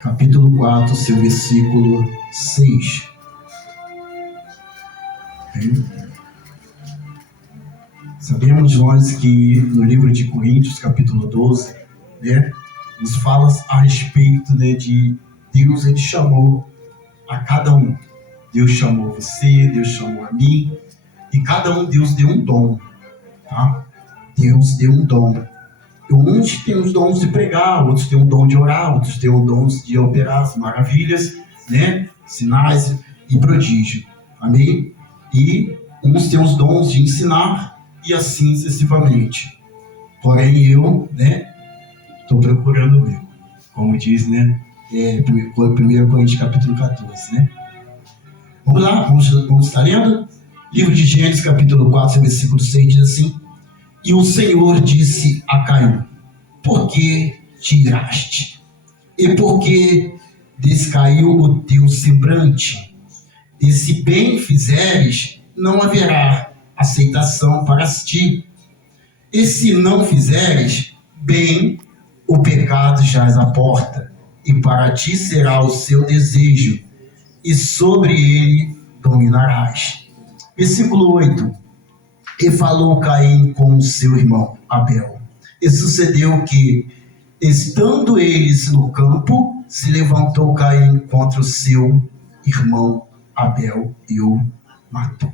capítulo 4, seu versículo 6. Sabemos nós que no livro de Coríntios, capítulo 12, nos fala a respeito de Deus. Ele chamou a cada um. Deus chamou você, Deus chamou a mim, e cada um Deus deu um dom, tá? Deus deu um dom. Uns têm os dons de pregar, outros têm o dom de orar, outros têm os dons de operar as maravilhas, sinais e prodígio. Amém? E uns têm os dons de ensinar e assim sucessivamente. Porém, eu, estou procurando o meu. Como diz, 1 Coríntios capítulo 14, Vamos lá, vamos estar lendo? Livro de Gênesis, capítulo 4, versículo 6, diz assim: E o Senhor disse a Caim: Por que te iraste? E por que descaiu o teu semblante? E se bem fizeres, não haverá aceitação para ti. E se não fizeres bem, o pecado jaz à porta, e para ti será o seu desejo, e sobre ele dominarás. Versículo 8. E falou Caim com seu irmão Abel. E sucedeu que, estando eles no campo, se levantou Caim contra o seu irmão Abel e o matou.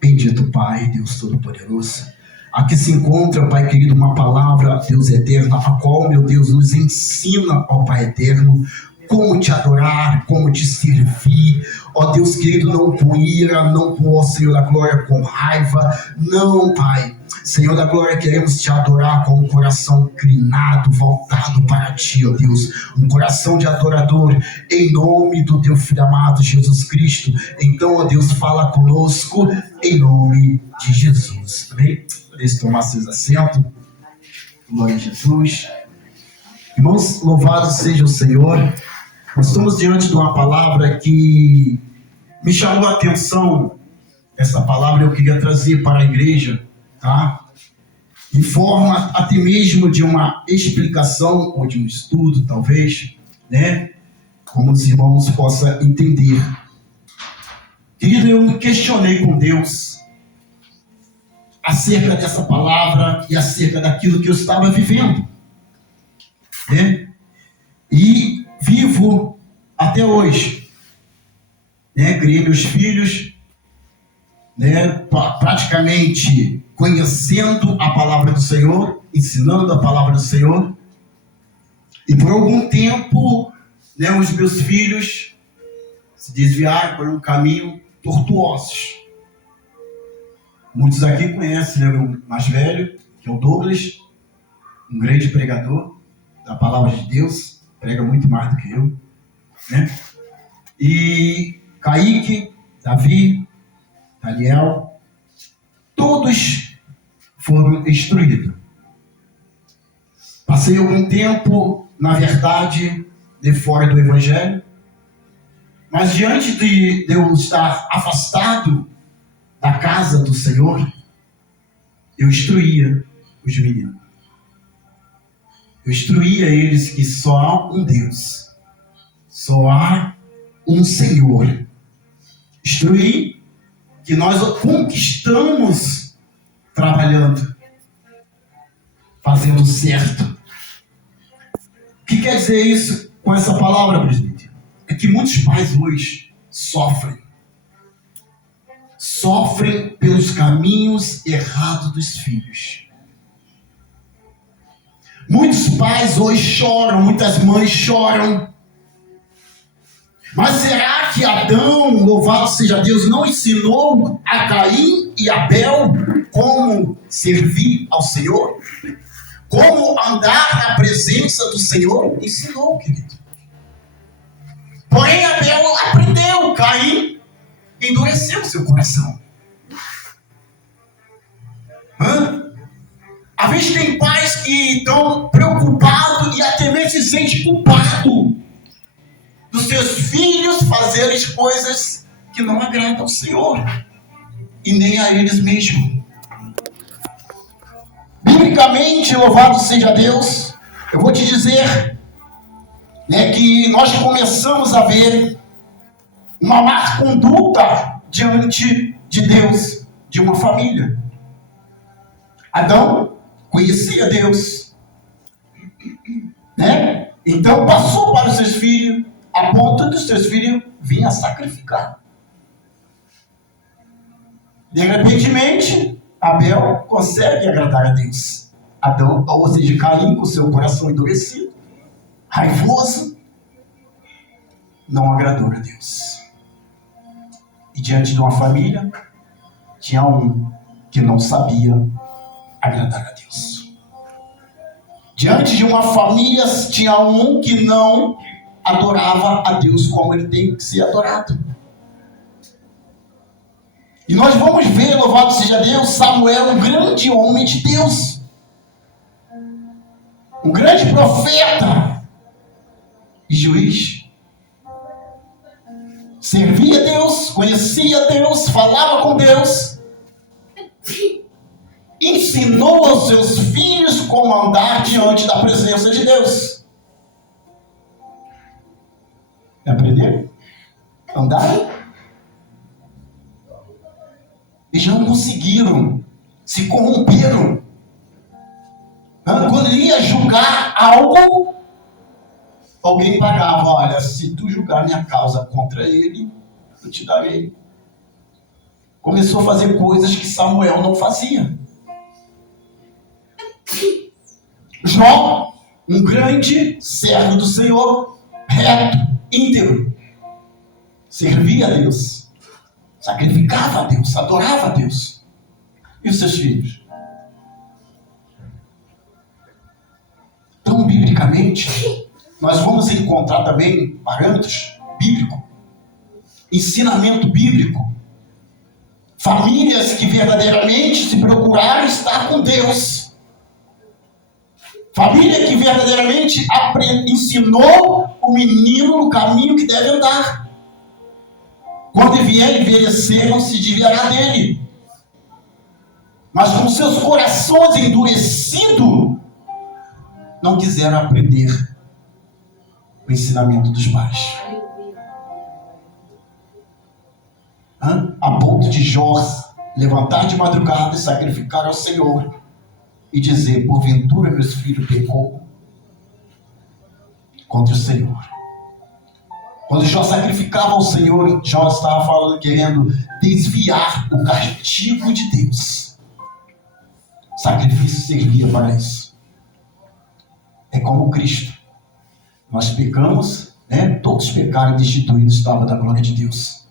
Bendito Pai, Deus Todo-Poderoso. Aqui se encontra, Pai querido, uma palavra, Deus eterno, a qual, meu Deus, nos ensina, ó Pai eterno, como te adorar, como te servir, ó Deus querido, não com ira, não com, ó Senhor da glória, com raiva, não, Pai. Senhor da glória, queremos te adorar com um coração inclinado, voltado para ti, ó Deus, um coração de adorador, em nome do teu Filho amado, Jesus Cristo. Então, ó Deus, fala conosco, em nome de Jesus. Amém? Podem tomar seus assentos. Glória a Jesus. Irmãos, louvado seja o Senhor. Nós estamos diante de uma palavra que me chamou a atenção. Essa palavra eu queria trazer para a igreja, tá? Em forma até mesmo de uma explicação ou de um estudo, talvez, como os irmãos possam entender. Querido, eu me questionei com Deus acerca dessa palavra e acerca daquilo que eu estava vivendo, E vivo até hoje, criei meus filhos, praticamente conhecendo a palavra do Senhor, ensinando a palavra do Senhor, e por algum tempo, os meus filhos se desviaram por um caminho tortuoso. Muitos aqui conhecem, o meu mais velho, que é o Douglas, um grande pregador da palavra de Deus, prega muito mais do que eu, E Kaique, Davi, Daniel, todos foram instruídos. Passei algum tempo, na verdade, de fora do Evangelho, mas diante de eu estar afastado da casa do Senhor, eu instruía os meninos. Eu instruía eles que só há um Deus, só há um Senhor. Instruí que nós conquistamos trabalhando, fazendo certo. O que quer dizer isso com essa palavra, presidente? É que muitos pais hoje sofrem pelos caminhos errados dos filhos. Muitos pais hoje choram, muitas mães choram. Mas será que Adão, louvado seja Deus, não ensinou a Caim e Abel como servir ao Senhor? Como andar na presença do Senhor? Ensinou, querido. Porém, Abel aprendeu, Caim endureceu seu coração. Às vezes tem pais que estão preocupados e até mesmo se sentem culpados dos seus filhos fazerem coisas que não agradam ao Senhor e nem a eles mesmos. Biblicamente, louvado seja Deus, eu vou te dizer né, que nós começamos a ver uma má conduta diante de Deus, de uma família. Adão conhecia Deus, né? Então passou para os seus filhos, a ponto dos seus filhos vinham a sacrificar. De repentemente, Abel consegue agradar a Deus. Adão, ou seja, Caim, com seu coração endurecido, raivoso, não agradou a Deus. E diante de uma família, tinha um que não sabia agradar a Deus. Diante de uma família, tinha um que não adorava a Deus como ele tem que ser adorado. E nós vamos ver, louvado seja Deus, Samuel, um grande homem de Deus. Um grande profeta e juiz. Servia a Deus, conhecia a Deus, falava com Deus. Ensinou aos seus filhos como andar diante da presença de Deus. Aprenderam? Andaram? Eles não conseguiram, se corromperam. Quando ele ia julgar algo, alguém pagava: olha, se tu julgar minha causa contra ele, eu te darei. Começou a fazer coisas que Samuel não fazia. Jó, um grande servo do Senhor, reto, íntegro, servia a Deus, sacrificava a Deus, adorava a Deus. E os seus filhos? Então, biblicamente, nós vamos encontrar também parâmetros bíblicos, ensinamento bíblico, famílias que verdadeiramente se procuraram estar com Deus, família que verdadeiramente ensinou o menino no caminho que deve andar. Quando vier envelhecer, não se desviará dele. Mas com seus corações endurecidos, não quiseram aprender o ensinamento dos pais. A ponto de Jó levantar de madrugada e sacrificar ao Senhor e dizer: porventura meus filhos pecou contra o Senhor. Quando Jó sacrificava ao Senhor, Jó estava falando, querendo desviar o castigo de Deus. Sacrifício servia para isso. É como Cristo. Nós pecamos, né? Todos pecaram e destituídos estavam da glória de Deus.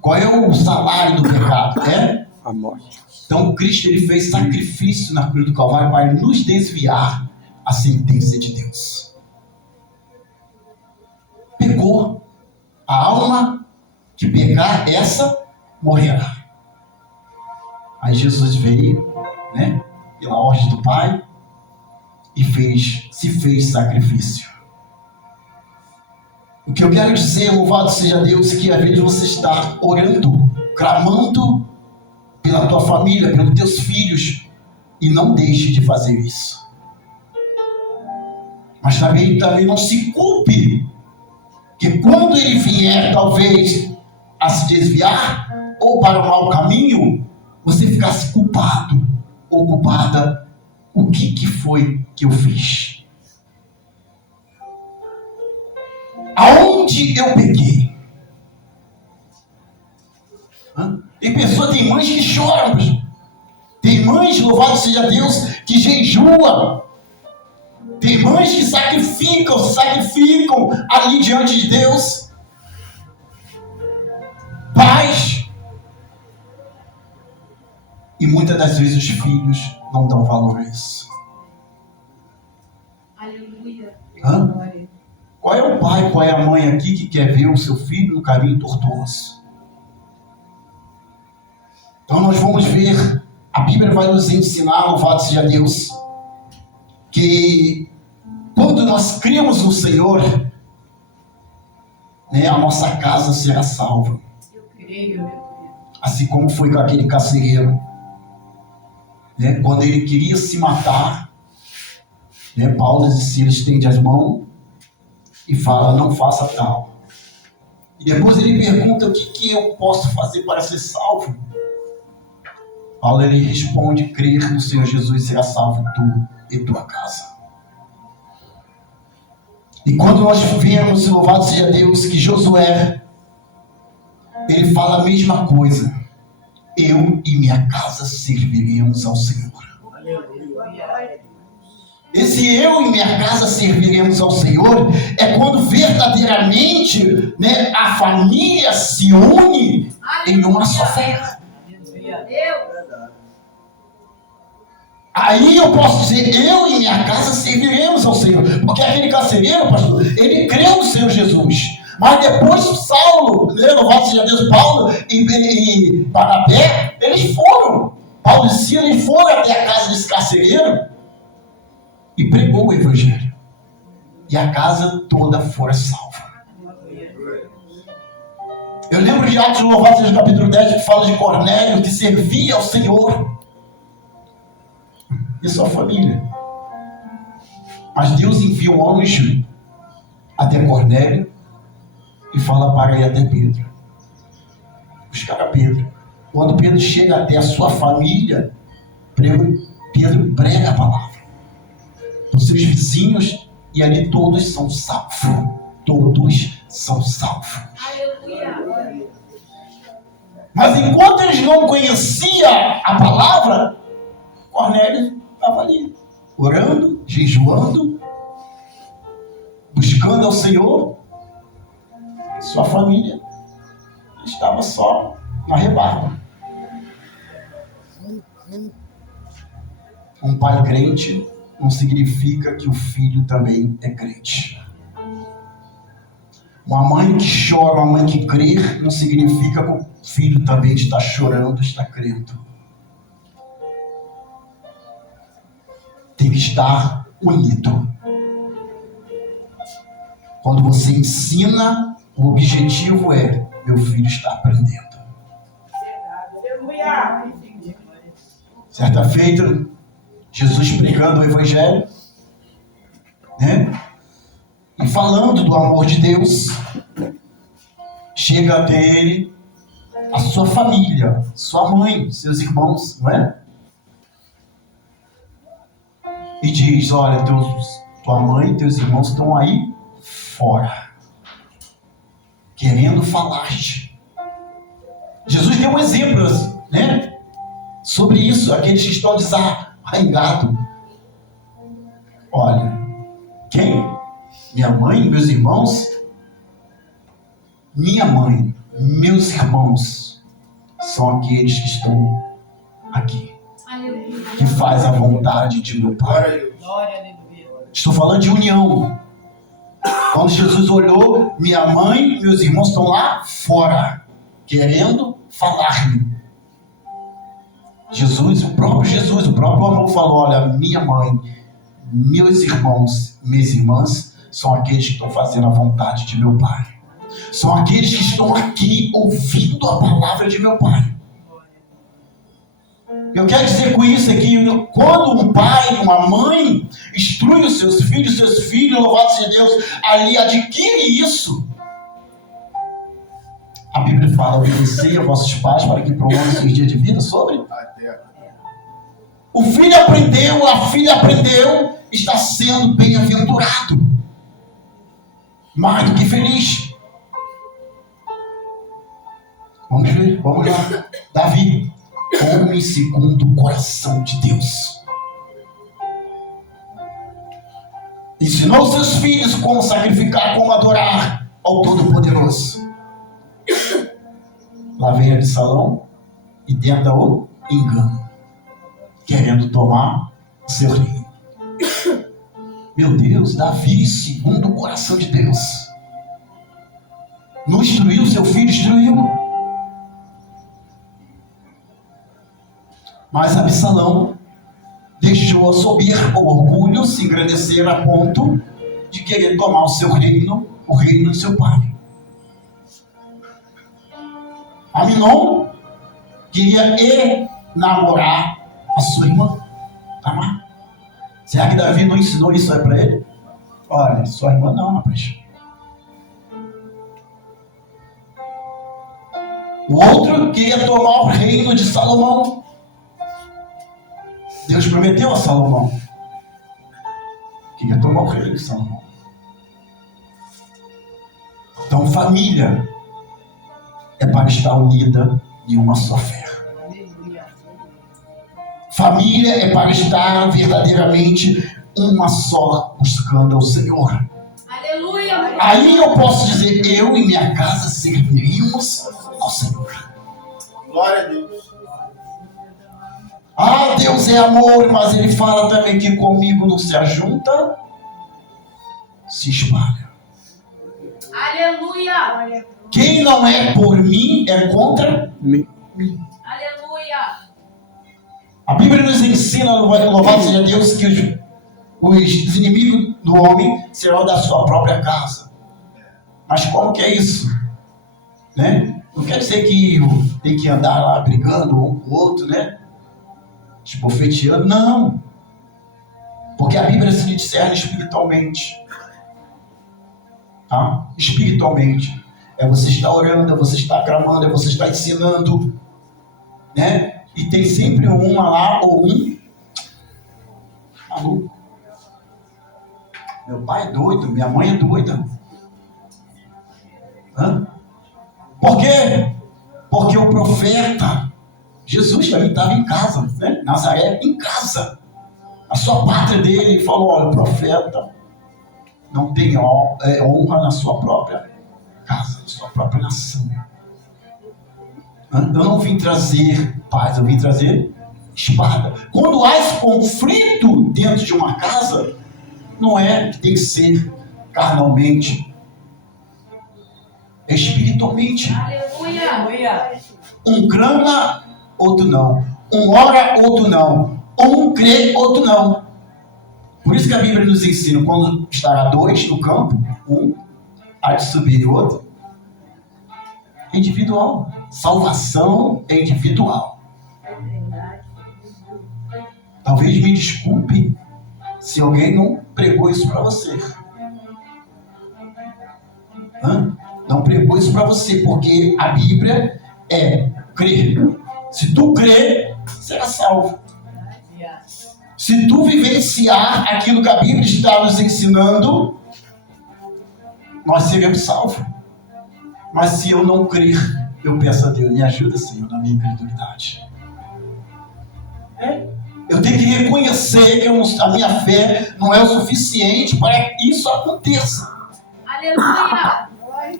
Qual é o salário do pecado? É a morte. Então Cristo, ele fez sacrifício na cruz do Calvário para nos desviar a sentença de Deus. Pecou. A alma que pecar, essa morrerá. Aí Jesus veio, né, pela ordem do Pai, e se fez sacrifício. O que eu quero dizer, louvado seja Deus, que às vezes você está orando, clamando pela tua família, pelos teus filhos, e não deixe de fazer isso. Mas também não se culpe, que quando ele vier, talvez, a se desviar, ou para o mau caminho, você ficasse culpado, ou culpada. O que foi que eu fiz? Aonde eu pequei? Tem mães que choram. Tem mães, louvado seja Deus, que jejuam. Tem mães que sacrificam ali diante de Deus. Pais. E muitas das vezes os filhos não dão valor a isso. Aleluia. Qual é o pai, qual é a mãe aqui que quer ver o seu filho no caminho tortuoso? Então nós vamos ver, a Bíblia vai nos ensinar, louvado seja Deus, que quando nós cremos no Senhor, né, a nossa casa será salva. Eu creio. Assim como foi com aquele carcereiro, né, quando ele queria se matar, né, Paulo e Silas estendem as mãos e fala, não faça tal. E depois ele pergunta, o que eu posso fazer para ser salvo? Paulo, ele responde, crer no Senhor Jesus será salvo tu e tua casa. E quando nós vemos, louvado seja Deus, que Josué, ele fala a mesma coisa. Eu e minha casa serviremos ao Senhor. Esse eu e minha casa serviremos ao Senhor é quando verdadeiramente, né, a família se une em uma só fé. Aí eu posso dizer, eu e minha casa serviremos ao Senhor. Porque aquele carcereiro, pastor, ele creu no Senhor Jesus. Mas depois Saulo, louvado seja Deus, Paulo e Barnabé, eles foram. Paulo e Silas, eles foram até a casa desse carcereiro e pregou o evangelho. E a casa toda fora salva. Eu lembro de Atos, louvado seja o capítulo 10, que fala de Cornélio, que servia ao Senhor e sua família. Mas Deus envia um anjo até Cornélio e fala para ir até Pedro. Buscar a Pedro. Quando Pedro chega até a sua família, Pedro prega a palavra para os seus vizinhos e ali todos são salvos. Todos são salvos. Mas enquanto eles não conheciam a palavra, Cornélio estava ali, orando, jejuando, buscando ao Senhor. Sua família estava só na rebarba. Um pai crente não significa que o filho também é crente. Uma mãe que chora, uma mãe que crê, não significa que o filho também está chorando, está crendo. Tem que estar unido. Quando você ensina, o objetivo é, meu filho está aprendendo. Certa feita, Jesus pregando o evangelho, né? E falando do amor de Deus, chega até ele a sua família, sua mãe, seus irmãos, não é? E diz, olha, tua mãe e teus irmãos estão aí fora, querendo falar-te. Jesus deu exemplos, né? Sobre isso, aqueles que estão desarraigados. Olha, quem? Minha mãe, meus irmãos? Minha mãe, meus irmãos são aqueles que estão aqui, que faz a vontade de meu Pai. Estou falando de união. Quando Jesus olhou, minha mãe e meus irmãos estão lá fora, querendo falar-me. Jesus, o próprio amor falou, olha, minha mãe, meus irmãos, minhas irmãs, são aqueles que estão fazendo a vontade de meu Pai. São aqueles que estão aqui ouvindo a palavra de meu Pai. Eu quero dizer com isso aqui, quando um pai, uma mãe instrui os seus filhos, louvado seja Deus, ali adquire isso. A Bíblia fala, obedecei a vossos pais para que prolonguem seus dias de vida sobre. O filho aprendeu, a filha aprendeu, está sendo bem-aventurado. Mais do que feliz. Vamos ver, vamos lá. Davi, homem segundo o coração de Deus. Ensinou seus filhos como sacrificar, como adorar ao Todo-Poderoso. Lá vem Absalão e tenta o engano, querendo tomar seu reino. Meu Deus, Davi, segundo o coração de Deus, não instruiu seu filho, instruiu. Mas Absalão deixou a soberba, o orgulho se engrandecer a ponto de querer tomar o seu reino, o reino de seu pai. Aminon queria namorar a sua irmã, Tamar. Será que Davi não ensinou isso aí para ele? Olha, sua irmã não, rapaz. O outro queria tomar o reino de Salomão. Deus prometeu a Salomão. Queria tomar o reino de Salomão. Então, família é para estar unida em uma só fé. Família é para estar verdadeiramente uma só, buscando ao Senhor. Aleluia. Aí eu posso dizer, eu e minha casa serviremos ao Senhor. Glória a Deus. Ah, Deus é amor, mas Ele fala também que comigo não se ajunta, se espalha. Aleluia. Quem não é por mim é contra mim. Aleluia. A Bíblia nos ensina, louvado seja Deus, que os inimigos do homem serão da sua própria casa. Mas como que é isso? Né? Não quer dizer que tem que andar lá brigando um com o outro, né? Esbofeteando, não. Porque a Bíblia se discerne espiritualmente. Tá? Espiritualmente. É você estar orando, é você estar clamando, é você estar ensinando, né? E tem sempre uma lá ou um maluco. Meu pai é doido, minha mãe é doida. Hã? Por quê? Porque o profeta Jesus também estava em casa, né? Nazaré, em casa. A sua pátria dele falou, olha, o profeta não tem honra na sua própria casa, na sua própria nação. Eu não vim trazer paz, eu vim trazer espada. Quando há esse conflito dentro de uma casa, não é que tem que ser carnalmente, é espiritualmente. Aleluia. Um clama, outro não. Um ora, outro não. Um crê, outro não. Por isso que a Bíblia nos ensina, quando estará dois no campo, um há de subir o outro. É individual. Salvação é individual. Talvez me desculpe se alguém não pregou isso para você. Não pregou isso para você, porque a Bíblia é crer. Se tu crer, será salvo. Se tu vivenciar aquilo que a Bíblia está nos ensinando, nós seremos salvos. Mas se eu não crer, eu peço a Deus, me ajuda, Senhor, na minha incredulidade. Eu tenho que reconhecer que a minha fé não é o suficiente para que isso aconteça. Aleluia.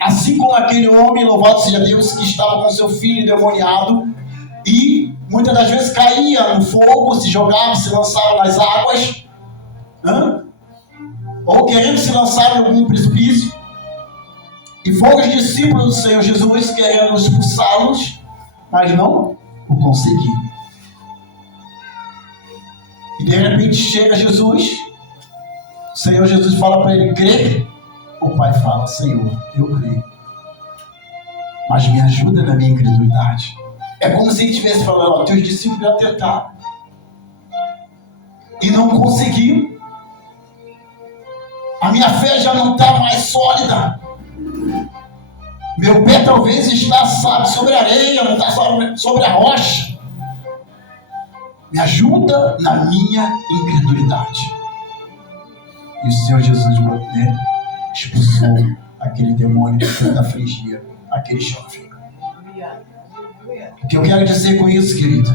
Assim como aquele homem, louvado seja Deus, que estava com seu filho endemoniado e muitas das vezes caía no fogo, se jogava, se lançava nas águas, ou querendo se lançar em algum precipício. E foram os discípulos do Senhor Jesus querendo expulsá-los, mas não o conseguiram. E de repente chega Jesus, o Senhor Jesus fala para ele, crê? O pai fala, Senhor, eu creio, mas me ajuda na minha incredulidade. É como se ele estivesse falando, teus discípulos já tentaram e não conseguiu. A minha fé já não está mais sólida. Meu pé talvez está, sobre a areia, não está sobre a rocha. Me ajuda na minha incredulidade. E o Senhor Jesus expulsou aquele demônio da frigia, aquele jovem. O que eu quero dizer com isso, querido,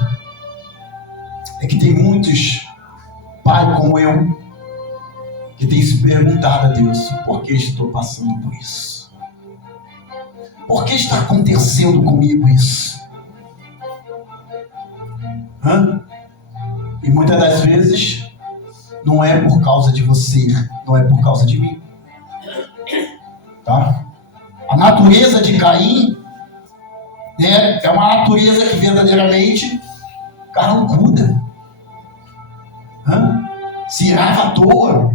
é que tem muitos pais como eu que têm se perguntado a Deus, por que estou passando por isso? Por que está acontecendo comigo isso? E muitas das vezes não é por causa de você, não é por causa de mim. Tá? A natureza de Caim, né, é uma natureza que verdadeiramente carrancuda. Se irava à toa.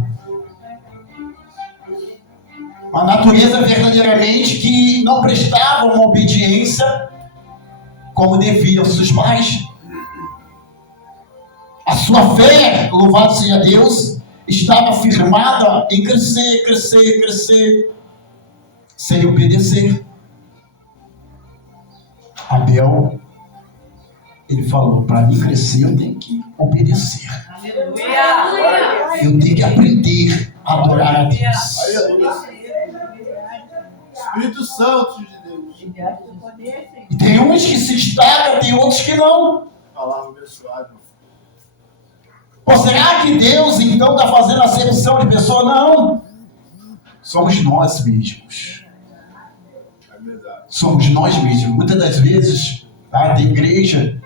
Uma natureza verdadeiramente que não prestava uma obediência como devia aos seus pais. A sua fé, louvado seja Deus, estava firmada em crescer, crescer, crescer, sem obedecer. Abel, ele falou, para mim crescer eu tenho que obedecer. Aleluia. Eu tenho que aprender a adorar a Deus. Aleluia. Espírito Santo de Deus. E tem uns que se destacam, tem outros que não. Palavra abençoada. Ou será que Deus então está fazendo acepção de pessoa? Não. Somos nós mesmos. É verdade. Somos nós mesmos. Muitas das vezes, tá, tem igreja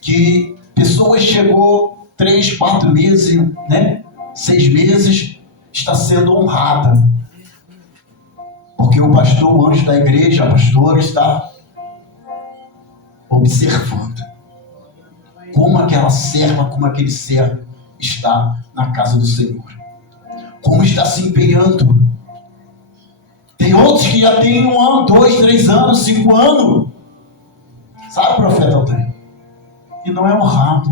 que pessoas chegou 3, 4 meses, né, 6 meses, está sendo honrada. Porque o pastor, o anjo da igreja, a pastora, está observando como aquela serva, como aquele servo está na casa do Senhor. Como está se empenhando. Tem outros que já têm 1 ano, 2, 3 anos, 5 anos. Sabe, profeta Altair? E não é honrado.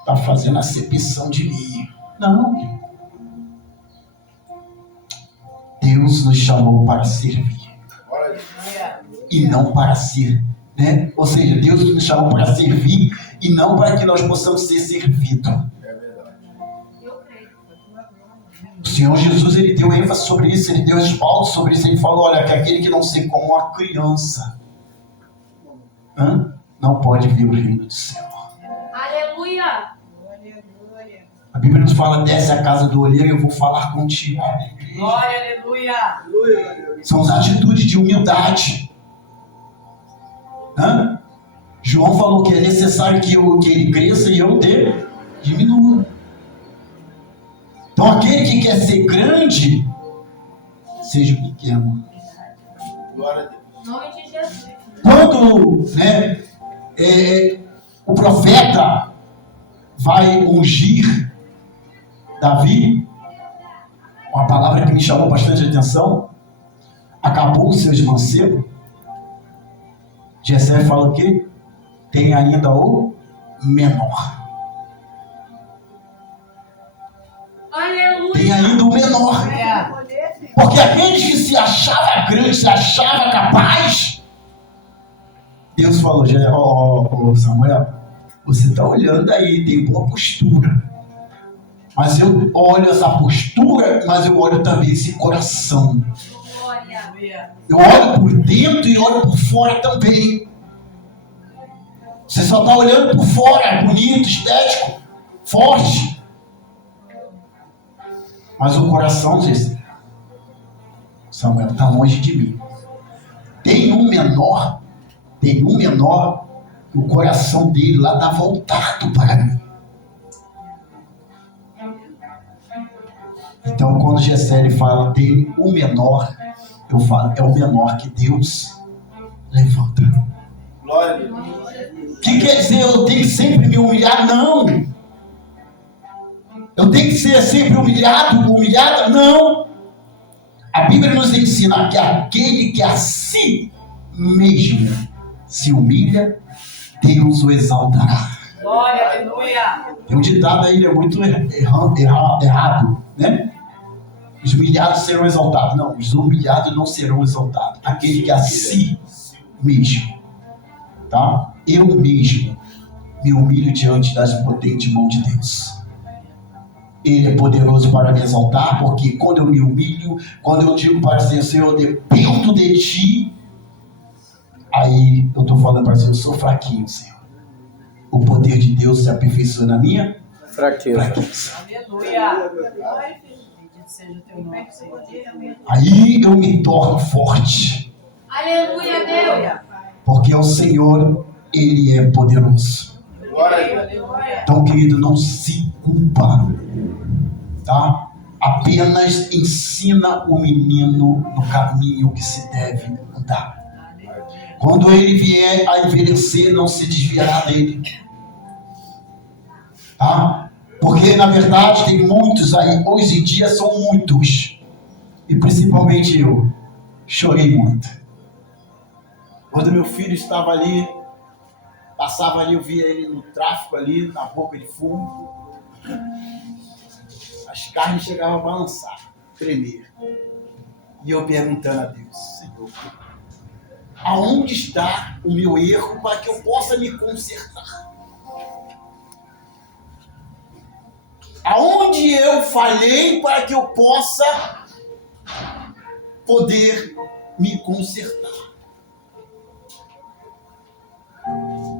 Está fazendo acepção de mim. Não. Deus nos chamou para servir. E não para ser, né? Ou seja, Deus nos chamou para servir e não para que nós possamos ser servidos. É verdade. O Senhor Jesus, ele deu ênfase sobre isso, ele deu respaldo sobre isso. Ele falou, olha, que aquele que não se como uma criança não pode ver o reino do céu. Aleluia. A Bíblia nos fala, desce a casa do olheiro e eu vou falar contigo. Glória, aleluia. São as atitudes de humildade. João falou que é necessário que ele cresça e eu diminua. Então aquele que quer ser grande, seja pequeno. Glória a Deus. Em nome de Jesus. Quando o profeta vai ungir Davi, uma palavra que me chamou bastante atenção, acabou os seus mancebos. Jessé fala o quê? Tem ainda o menor. Aleluia. Tem ainda o menor. Porque aqueles que se achavam grandes, se achavam capaz, Deus falou, Samuel, você está olhando aí, tem boa postura. Mas eu olho essa postura, mas eu olho também esse coração. Glória. Eu olho por dentro e olho por fora também. Você só está olhando por fora, bonito, estético, forte. Mas o coração diz, Samuel, está longe de mim. Tem um menor, o coração dele lá está voltado para mim. Então, quando Jessé fala, tem um menor, eu falo, é o menor que Deus levanta. Glória a Deus. O que quer dizer eu tenho que sempre me humilhar? Não. Eu tenho que ser sempre humilhada? Não. A Bíblia nos ensina que aquele que a si mesmo se humilha, Deus o exaltará. Glória, aleluia. Tem um ditado aí, é muito errado, né? Os humilhados serão exaltados. Não, os humilhados não serão exaltados. Aquele que a si mesmo, tá? Eu mesmo me humilho diante das potentes mãos de Deus. Ele é poderoso para me exaltar, porque quando eu me humilho, quando eu digo para o Senhor, eu dependo de Ti, aí eu estou falando para o Senhor, eu sou fraquinho, Senhor. O poder de Deus se aperfeiçoa na minha fraqueza. Aleluia. Bendito seja o teu nome, Senhor. Aí eu me torno forte, Aleluia, Deus. porque o Senhor, Ele é poderoso. Glória a Deus. Aleluia. Então, querido, não se culpa, tá? Apenas ensina o menino no caminho que se deve andar. Quando ele vier a envelhecer, não se desviará dele, tá? Porque, na verdade, tem muitos aí, hoje em dia são muitos, e principalmente eu, chorei muito. Quando meu filho estava ali, passava ali, eu via ele no tráfico ali, na boca de fumo, as carnes chegavam a balançar, tremer, e eu perguntando a Deus, Senhor, aonde está o meu erro para que eu possa me consertar. Aonde eu falhei para que eu possa poder me consertar.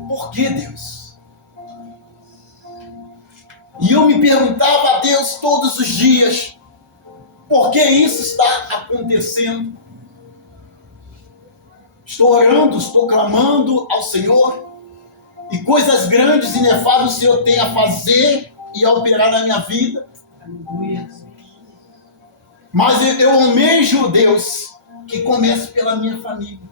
Por que, Deus? E eu me perguntava a Deus todos os dias, por que isso está acontecendo? Estou orando, estou clamando ao Senhor, e coisas grandes e nefastas o Senhor tem a fazer e a operar na minha vida. Aleluia. Mas eu almejo, Deus, que comece pela minha família.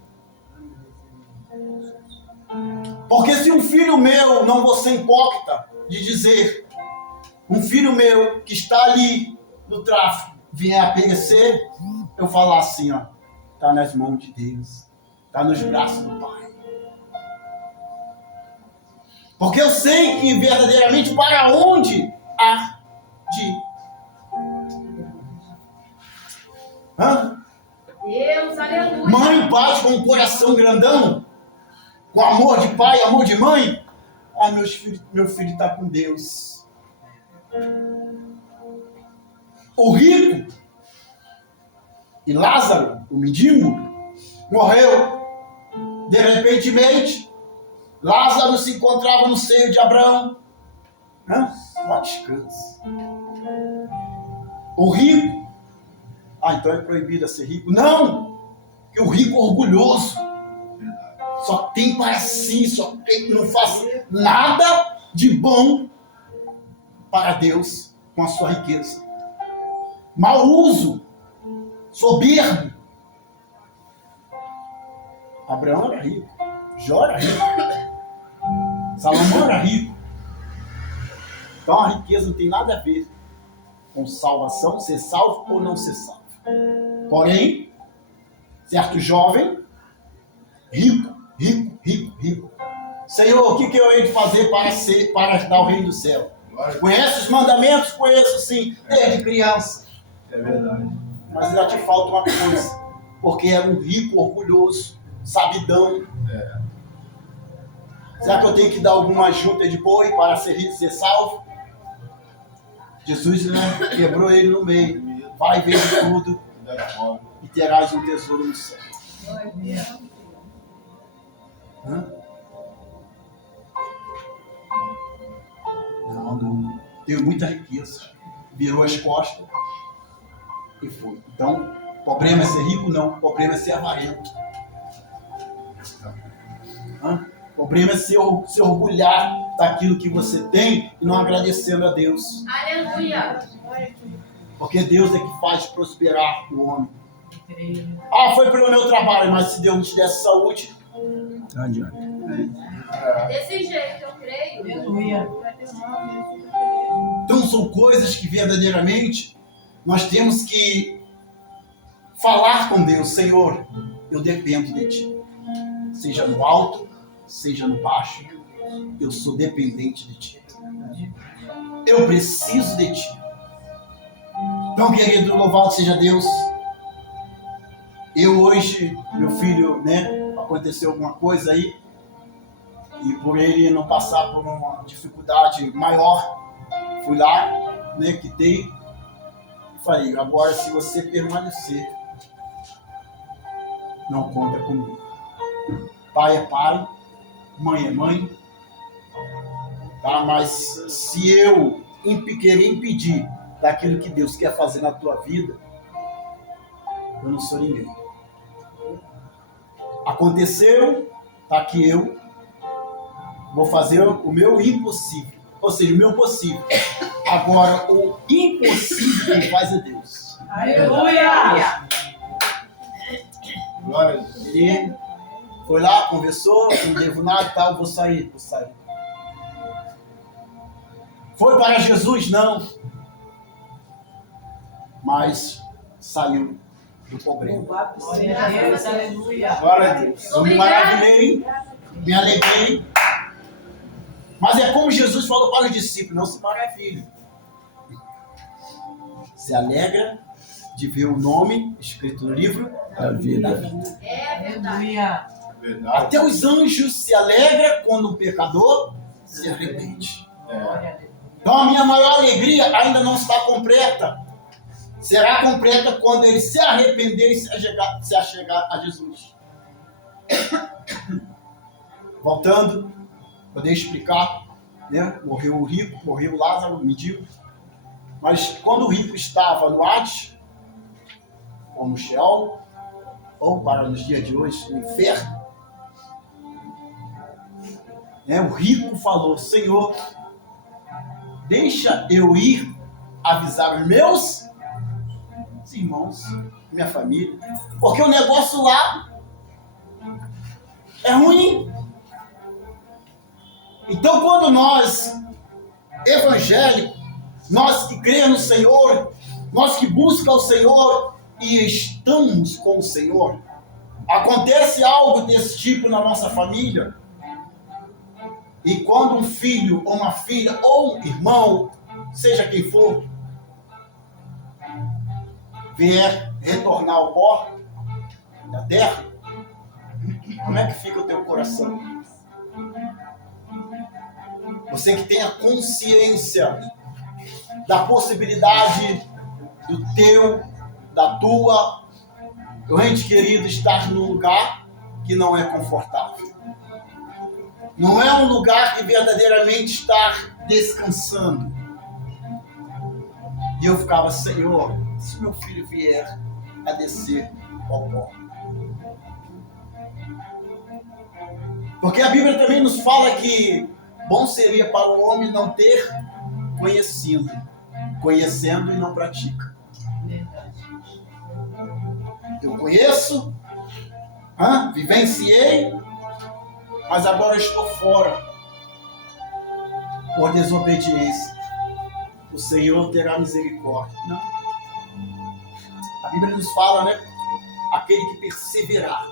Porque se um filho meu, não vou ser hipócrita de dizer, um filho meu que está ali no tráfico, vier a perecer, eu falar assim, ó, está nas mãos de Deus, está nos braços do Pai. Porque eu sei que verdadeiramente para onde há de ir. Deus, aleluia. Mãe, pai com um coração grandão, com amor de pai, amor de mãe. Ah, meu filho está com Deus. O rico e Lázaro, o mendigo, morreu. De repentemente, Lázaro se encontrava no seio de Abraão. Só descanso. O rico, então é proibido ser rico. Não! Que o rico orgulhoso só tem para si, não faz nada de bom para Deus com a sua riqueza. Mau uso, soberbo. Abraão era rico, Jó era rico, Salomão era rico. Então a riqueza não tem nada a ver com salvação, ser salvo ou não ser salvo. Porém, certo jovem, rico. Senhor, o que eu hei de fazer para herdar o reino do céu? Conhece os mandamentos? Conheço sim, desde criança. É verdade. Mas ainda te falta uma coisa, porque é um rico, orgulhoso, sabidão. Será que eu tenho que dar alguma junta de boi para ser salvo? Jesus, quebrou ele no meio. Vai ver tudo e terás um tesouro no céu. Não. Tenho muita riqueza. Virou as costas e foi. Então, o problema é ser rico? Não. O problema é ser avarento. O problema é se orgulhar daquilo que você tem e não agradecendo a Deus. Aleluia. Porque Deus é que faz prosperar o homem. Foi pelo meu trabalho, mas se Deus não te desse saúde, não adianta. Desse jeito, eu creio. Aleluia. Então são coisas que verdadeiramente nós temos que falar com Deus. Senhor, eu dependo de Ti. Seja no alto, seja no baixo, eu sou dependente de Ti. Eu preciso de Ti. Então, querido, louvado seja Deus. Eu hoje, meu filho, aconteceu alguma coisa aí, e por ele não passar por uma dificuldade maior, fui lá, quitei, e falei, agora se você permanecer, não conta comigo. Pai é pai, mãe é mãe, tá? Mas se eu querer impedir daquilo que Deus quer fazer na tua vida, eu não sou ninguém. Aconteceu, tá aqui eu vou fazer o meu impossível, ou seja, o meu possível. Agora, o impossível quem faz é Deus. Aleluia. Glória a Deus. Ele foi lá, conversou, não devo nada e tal, vou sair. Foi para Jesus? Não. Mas saiu do problema. Glória a Deus. Aleluia. Glória a Deus. Eu me maravilhei, me alegrei. Mas é como Jesus falou para os discípulos, não se maravilhe. Se alegra de ver o nome escrito no livro da vida. É verdade. Aleluia. Verdade. Até os anjos se alegram quando um pecador se arrepende. Glória a Deus. Então a minha maior alegria ainda não está completa. Será completa quando ele se arrepender e se achegar a Jesus. Voltando, poder explicar, né? Morreu o rico, morreu o Lázaro, o mendigo. Mas quando o rico estava no Hades, ou no Sheol, ou para nos dias de hoje, no inferno, né? O rico falou: Senhor, deixa eu ir avisar os meus irmãos, minha família, porque o negócio lá é ruim. Então, quando nós, evangélicos, nós que cremos no Senhor, nós que buscamos o Senhor e estamos com o Senhor, acontece algo desse tipo na nossa família, e quando um filho ou uma filha ou um irmão, seja quem for, vier retornar ao pó da terra, como é que fica o teu coração? Você que tem a consciência da possibilidade do teu, da tua, do ente querido estar num lugar que não é confortável. Não é um lugar que verdadeiramente está descansando. E eu ficava: Senhor, se meu filho vier a descer ao pó. Porque a Bíblia também nos fala que bom seria para o homem não ter conhecendo e não pratica. Verdade. Eu conheço, vivenciei, mas agora estou fora por desobediência. O Senhor terá misericórdia. Não. A Bíblia nos fala, né? Aquele que perseverar.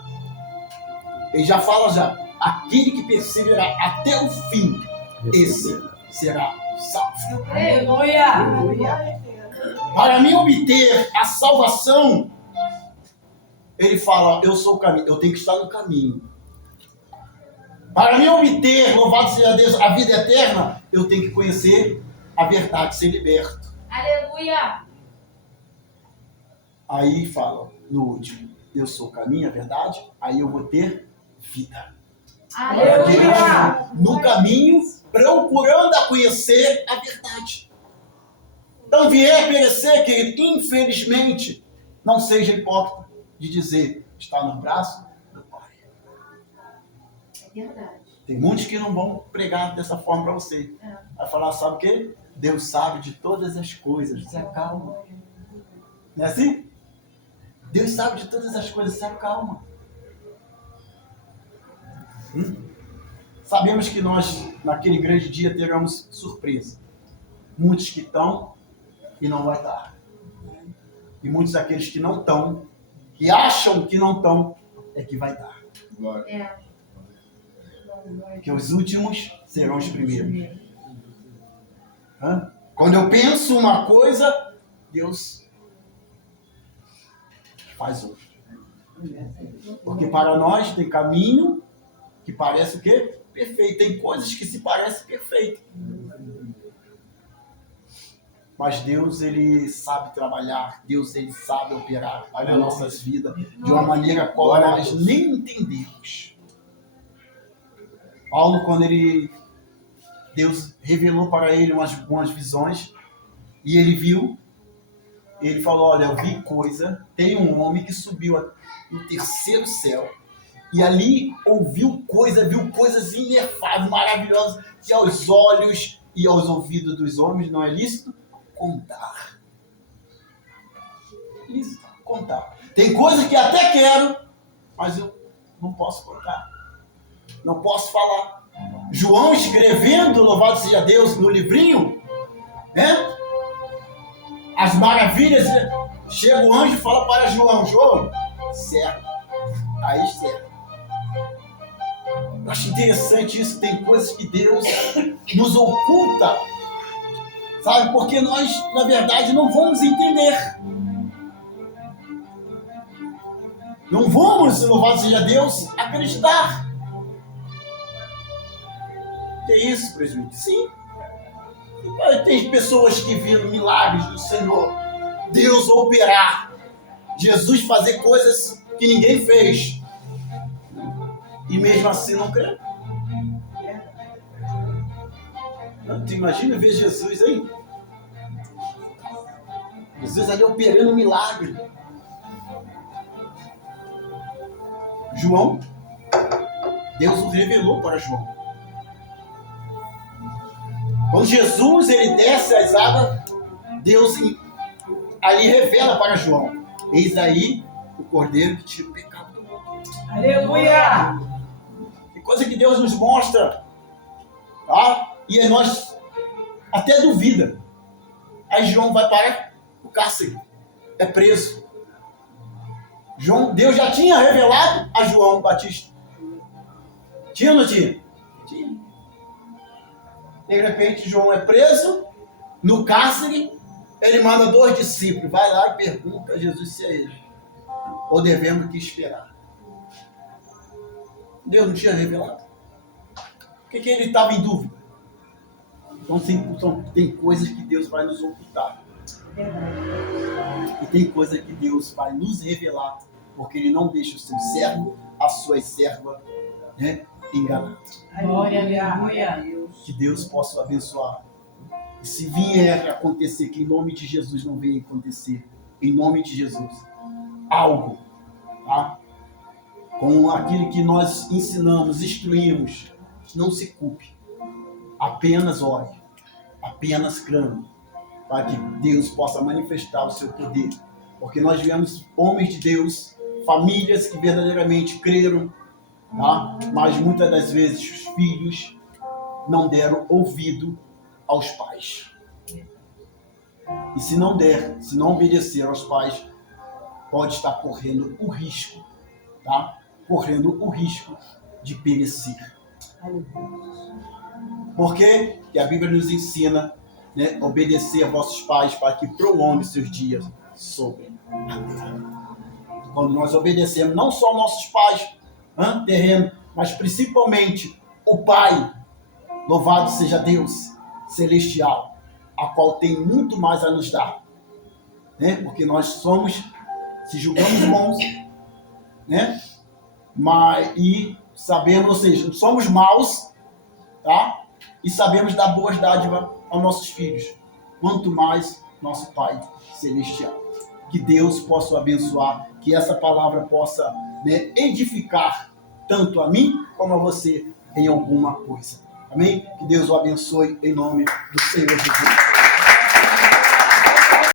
Ele já fala aquele que perseverar até o fim, esse será salvo. Aleluia. Para mim obter a salvação, ele fala: eu sou o caminho, eu tenho que estar no caminho. Para mim obter, louvado seja Deus, a vida eterna, eu tenho que conhecer a verdade, ser liberto. Aleluia. Aí fala, no último: eu sou o caminho, a verdade, aí eu vou ter vida. Aleluia. No caminho, procurando a conhecer a verdade. Então, vier a perecer, querido, infelizmente, não seja hipócrita de dizer: está no braço do Pai. É verdade. Tem muitos que não vão pregar dessa forma para você. Vai falar: sabe o quê? Deus sabe de todas as coisas. Se acalma. Não é assim? Deus sabe de todas as coisas. Se acalma. Sabemos que nós, naquele grande dia, teremos surpresa. Muitos que estão e não vai estar. E muitos daqueles que não estão, que acham que não estão, é que vai dar. É. Porque os últimos serão os primeiros. Quando eu penso uma coisa, Deus faz outra. Porque para nós tem caminho que parece o quê? Perfeito. Tem coisas que se parecem perfeitas. Mas Deus, ele sabe trabalhar. Deus, ele sabe operar nas nossas vidas de uma maneira qual nós nem entendemos. Paulo, quando Deus revelou para ele umas visões, e ele viu, ele falou: olha, eu vi coisa, tem um homem que subiu no terceiro céu, e ali viu coisas inefáveis, maravilhosas, que aos olhos e aos ouvidos dos homens não é lícito contar. Lícito contar. Tem coisas que até quero, mas eu não posso contar. Não posso falar. João escrevendo, louvado seja Deus, no livrinho, né? As maravilhas, chega o anjo e fala para João: João, certo. Aí certo. Eu acho interessante isso, tem coisas que Deus nos oculta, sabe? Porque nós, na verdade, não vamos entender. Não vamos, louvado seja Deus, acreditar. Que é isso, presbítero? Sim. Tem pessoas que viram milagres do Senhor, Deus operar, Jesus fazer coisas que ninguém fez, e mesmo assim não crê. Tu imagina ver Jesus aí? Jesus ali operando um milagre. João, Deus o revelou para João. Quando Jesus ele desce as águas, Deus ali revela para João: eis aí o Cordeiro que tira o pecado do mundo. Aleluia! Tem coisa que Deus nos mostra, tá? E aí nós até duvida. Aí João vai para o cárcere, é preso. Deus já tinha revelado a João Batista. Tinha ou não tinha? Tinha. De repente, João é preso, no cárcere, ele manda 2 discípulos, vai lá e pergunta a Jesus se é ele. Ou devemos que esperar? Deus não tinha revelado? Por que ele estava em dúvida? Então tem coisas que Deus vai nos ocultar. E tem coisas que Deus vai nos revelar, porque Ele não deixa o seu servo, a sua serva, né, enganado. Glória, aleluia. Que Deus possa o abençoar. E se vier a acontecer, que em nome de Jesus não venha acontecer, em nome de Jesus, algo, tá? Com aquilo que nós ensinamos, instruímos, não se culpe. Apenas ore, apenas clame, para que Deus possa manifestar o seu poder. Porque nós vemos homens de Deus, famílias que verdadeiramente creram, tá? Mas muitas das vezes os filhos não deram ouvido aos pais. E se não obedecer aos pais, pode estar correndo o risco, tá? Correndo o risco de perecer. Porque a Bíblia nos ensina, né, obedecer a vossos pais para que prolongue seus dias sobre a terra. Quando nós obedecemos não só nossos pais, terreno, mas principalmente o Pai, louvado seja Deus celestial, a qual tem muito mais a nos dar, né? Porque nós somos, se julgamos bons, né? E sabemos, ou seja, somos maus, tá? E sabemos dar boas dádivas aos nossos filhos, quanto mais nosso Pai celestial. Que Deus possa o abençoar, que essa palavra possa, né, edificar tanto a mim como a você em alguma coisa. Amém? Que Deus o abençoe em nome do Senhor Jesus.